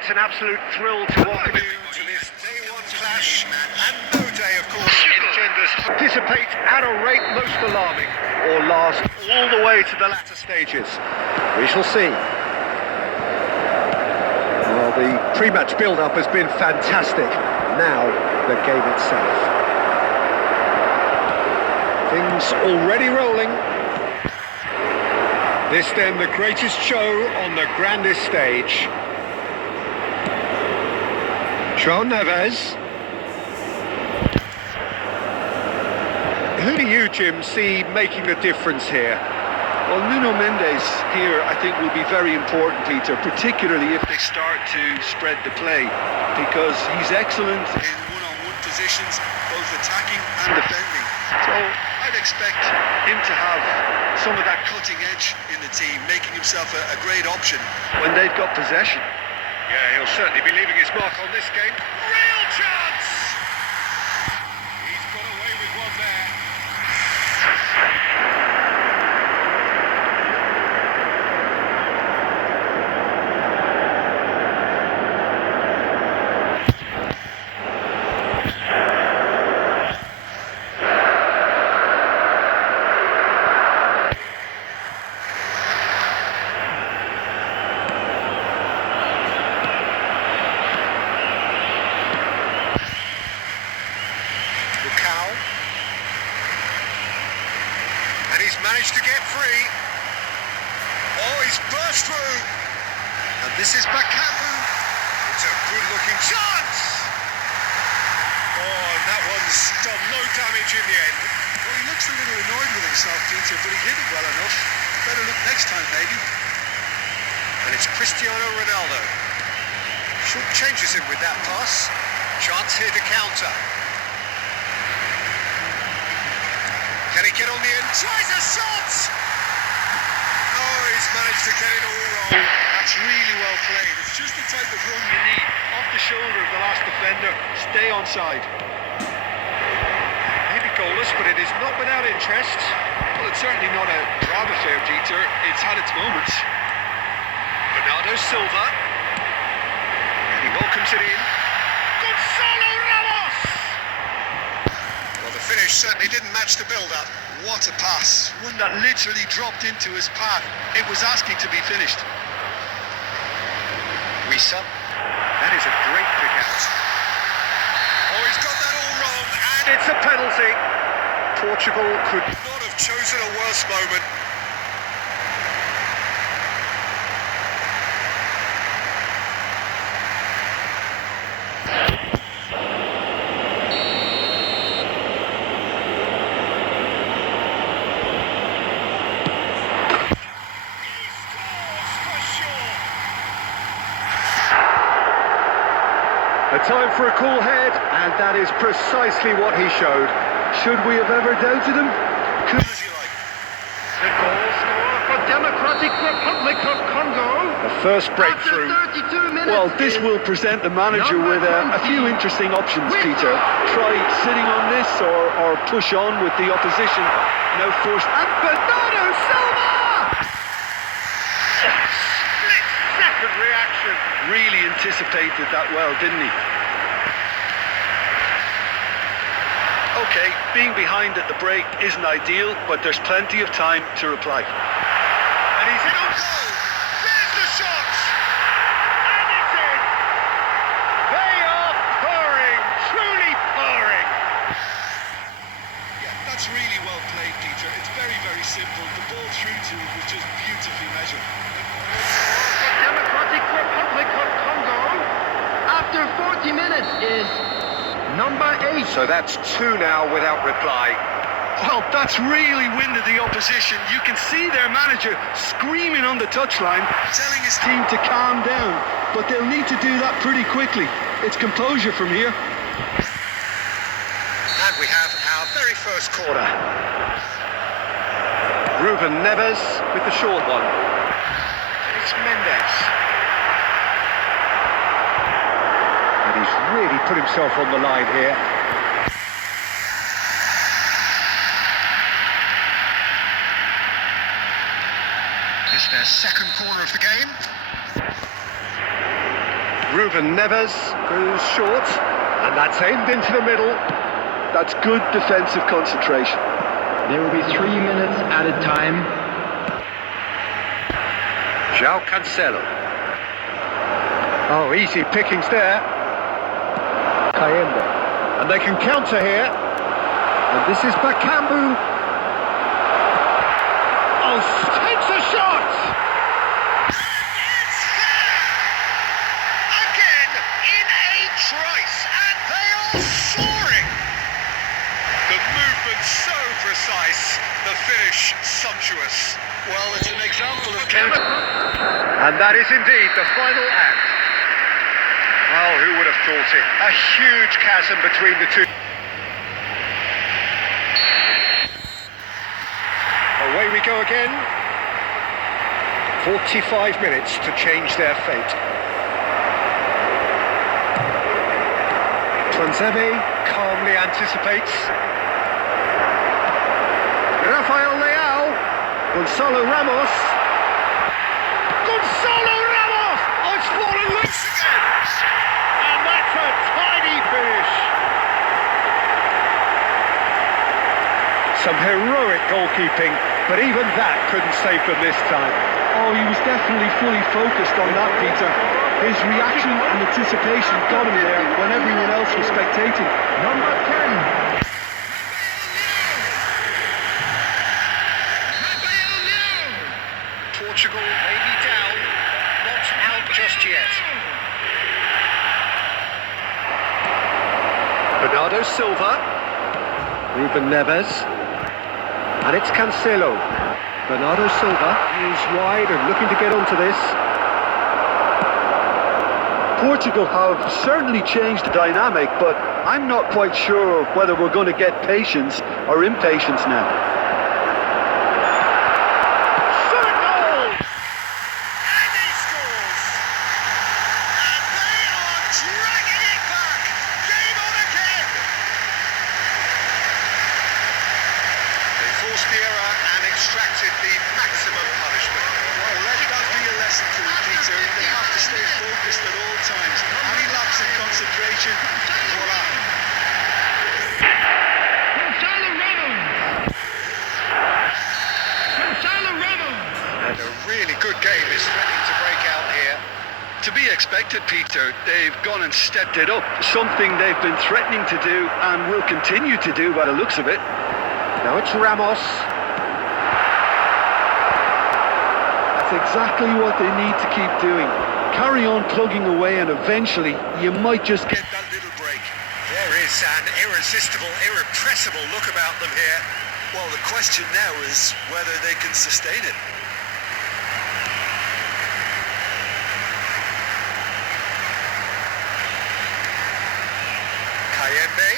It's an absolute thrill to welcome you to this day one clash, and no day, of course, engenders participate at a rate most alarming, or last all the way to the latter stages. We shall see. Well, the pre-match build-up has been fantastic. Now, the game itself. Things already rolling. This then the greatest show on the grandest stage. João Neves. Who do you, Jim, see making the difference here? Well, Nuno Mendes here, I think, will be very important, Peter, particularly if they start to spread the play, because he's excellent in one-on-one positions, both attacking and defending. So I'd expect him to have some of that cutting edge in the team, making himself a great option when they've got possession. Yeah, he'll certainly be leaving his mark on this game. Real chance! He's got away with one there. And he's managed to get free. Oh, he's burst through. And this is Bakamu. It's a good-looking chance. Oh, and that one's done no damage in the end. Well, he looks a little annoyed with himself, Peter, but he hit it well enough. Better look next time, maybe. And it's Cristiano Ronaldo. Short changes him with that pass. Chance here to counter. Can he get on the end? Tries a shot! Oh, he's managed to get it all wrong. That's really well played. It's just the type of run you need. Off the shoulder of the last defender. Stay onside. Maybe goalless, but it is not without interest. Well, it's certainly not a drama affair, Dieter. It's had its moments. Bernardo Silva. And he welcomes it in. Gonzalo Ramos! Well, the finish certainly didn't match the build-up. What a pass. One that literally dropped into his path. It was asking to be finished. Wissa. That is a great pick out. Oh, he's got that all wrong, and it's a penalty. Portugal could not have chosen a worse moment. A time for a cool head, and that is precisely what he showed. Should we have ever doubted him? Could you like? The goal scorer for Democratic Republic of Congo. The first breakthrough. After 32 minutes. Well, this will present the manager with a few interesting options, Peter. Try sitting on this or push on with the opposition. No force. And Bernardo Silva! Split-second reaction. Really anticipated that well, didn't he? Okay, being behind at the break isn't ideal, but there's plenty of time to reply. And he's in on goal. There's the shot. And it's in. They are purring, truly purring. Yeah, that's really well played, Peter. It's very, very simple. The ball through to it was just beautifully measured. The Democratic Republic of Congo, after 40 minutes, is number 8. So that's 2 now without reply. Well, that's really winded the opposition. You can see their manager screaming on the touchline, telling his team to calm down. But they'll need to do that pretty quickly. It's composure from here. And we have our very first corner. Ruben Neves with the short one. It's Mendes. And he's really put himself on the line here. It's their second corner of the game. Ruben Neves goes short, and that's aimed into the middle. That's good defensive concentration. There will be 3 minutes added time. João Cancelo. Oh, easy pickings there. Kayembe. And they can counter here. And this is Bakambu. Oh, takes a shot! It's there! Again in a trice, and they are soaring! The movement so precise, the finish sumptuous. Well, it's an example of counter. And that is indeed the final act. Oh, who would have thought it? A huge chasm between the two. Away we go again. 45 minutes to change their fate. Tuanzebe calmly anticipates. Rafael Leao. Gonzalo Ramos. Gonzalo Ramos! Oh, it's fallen loose again! And that's a tidy finish. Some heroic goalkeeping, but even that couldn't save them this time. Oh, he was definitely fully focused on that, Peter. His reaction and anticipation got him there when everyone else was spectating. Number 10. Portugal may be down, not out just yet. Bernardo Silva. Ruben Neves. And it's Cancelo. Bernardo Silva is wide and looking to get onto this. Portugal have certainly changed the dynamic, but I'm not quite sure whether we're going to get patience or impatience now. And he scores! And they are dragging it back! Game on again! They forced the error and extracted the maximum punishment. Well, let that be a lesson to them, Peter. They have to stay focused at all times. Any lapse in concentration, voila. And a really good game is threatening to break out here. To be expected, Peter. They've gone and stepped it up. Something they've been threatening to do and will continue to do by the looks of it. Now it's Ramos. That's exactly what they need to keep doing. Carry on plugging away and eventually you might just get That little break. There is an irresistible, irrepressible look about them here. Well, the question now is whether they can sustain it. Kayembe.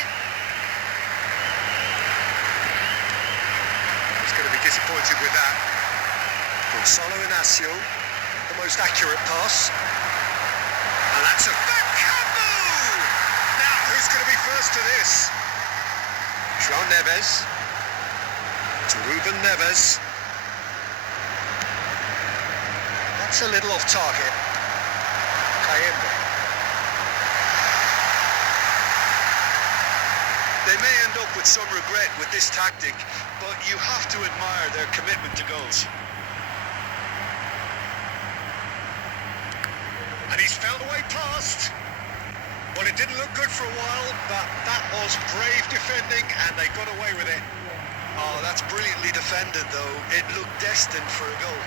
He's going to be disappointed with that. Gonzalo Inacio, the most accurate pass. And that's a Bakambu! Now, who's going to be first to this? João Neves. To Ruben Neves. That's a little off target. Kayembe. They may end up with some regret with this tactic, but you have to admire their commitment to goals. And he's found a way past. Well, it didn't look good for a while, but that was brave defending, and they got away with it. Oh, that's brilliantly defended, though. It looked destined for a goal.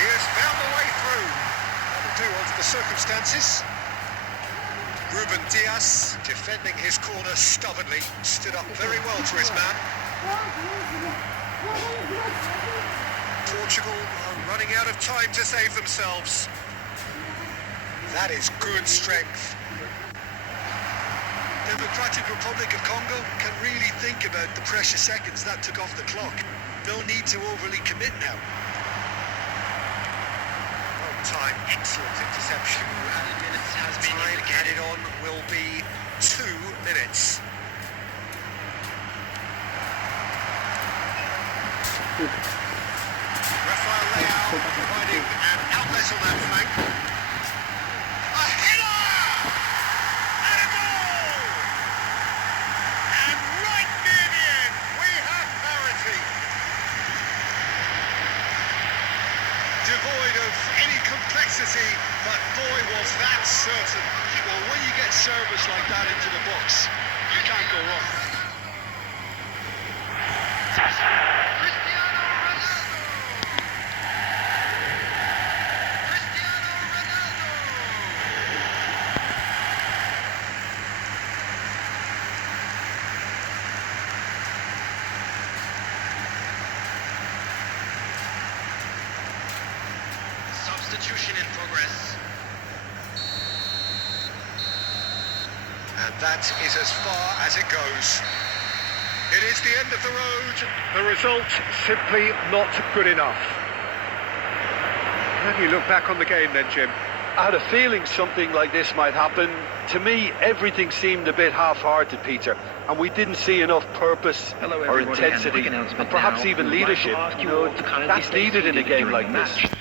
He has found a way through. That'll do under the circumstances. Ruben Dias, defending his corner stubbornly, stood up very well to his man. Portugal are running out of time to save themselves. That is good strength. Democratic Republic of Congo can really think about the precious seconds that took off the clock. No need to overly commit now. On time, excellent interception. Time added on will be 2 minutes. Rafael Leao providing an outlet on that flank. certain. Well, when you get service like that into the box, you can't go wrong. Substitution in progress. And that is as far as it goes. It is the end of the road. The result simply not good enough. How do you look back on the game then, Jim? I had a feeling something like this might happen. To me, everything seemed a bit half-hearted, Peter, and we didn't see enough purpose Hello, or everybody, and intensity, quick announcement and perhaps now. even We'd like to leadership. ask you You know, all to kindly that's stay needed in a seated game during like the this. match.